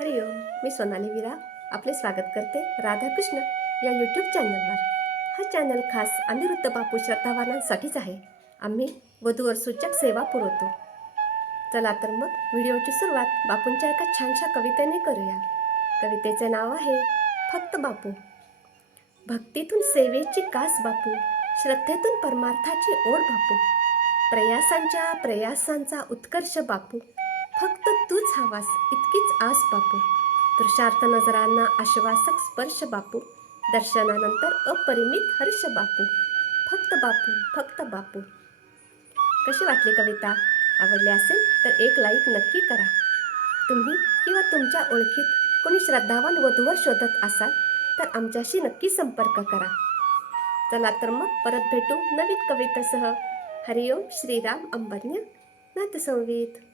हरिओम. मी सोनाली वीरा आपले स्वागत करते राधाकृष्ण या यूट्यूब चॅनलवर. हा चॅनल खास अनिरुद्ध बापू श्रद्धावानांसाठीच आहे. आम्ही वधूवर सूचक सेवा पुरवतो. चला तर मग व्हिडिओची सुरुवात बापूंच्या एका छानशा कवितेने करूया. कवितेचे नाव आहे फक्त बापू. भक्तीतून सेवेची कास बापू, श्रद्धेतून परमार्थाची ओढ बापू, प्रयासांचा उत्कर्ष बापू, फक्त तूच हवास इतकीच आस बापू, तृषार्थ नजरांना आश्वासक स्पर्श बापू, दर्शनानंतर अपरिमित हर्ष बापू, फक्त बापू, फक्त बापू. कशी वाटली कविता? आवडली असेल तर एक लाईक नक्की करा. तुम्ही किंवा तुमच्या ओळखीत कोणी श्रद्धावान वधूवर शोधत असाल तर आमच्याशी नक्की संपर्क करा. चला तर मग परत भेटू नवीन कवितेसह. हरिओम. श्रीराम अंबन्य नाथ संवेद.